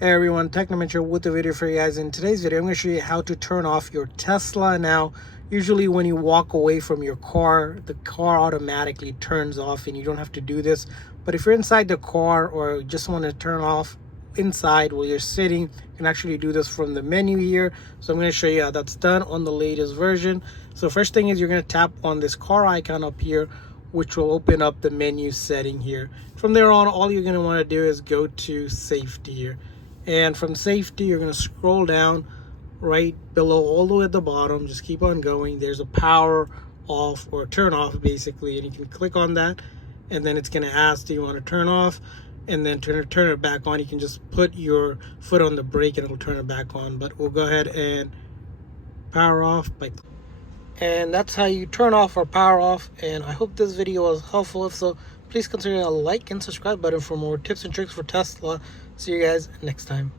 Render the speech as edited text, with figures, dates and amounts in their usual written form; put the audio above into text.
Hey everyone, Technomentor with a video for you guys. In today's video, I'm going to show you how to turn off your Tesla. Now, usually when you walk away from your car, the car automatically turns off and you don't have to do this. But if you're inside the car or just want to turn off inside while you're sitting, you can actually do this from the menu here. So I'm going to show you how that's done on the latest version. So first thing is you're going to tap on this car icon up here, which will open up the menu setting here. From there on, all you're going to want to do is go to safety here. And from safety, you're going to scroll down right below all the way at the bottom. Just keep on going. There's a power off or turn off basically, and you can click on that, and then it's going to ask, do you want to turn off? And then turn it back on. You can just put your foot on the brake and it'll turn it back on. But we'll go ahead and power off and that's how you turn off or power off. And I hope this video was helpful. If so, please consider a like and subscribe button for more tips and tricks for Tesla. See you guys next time.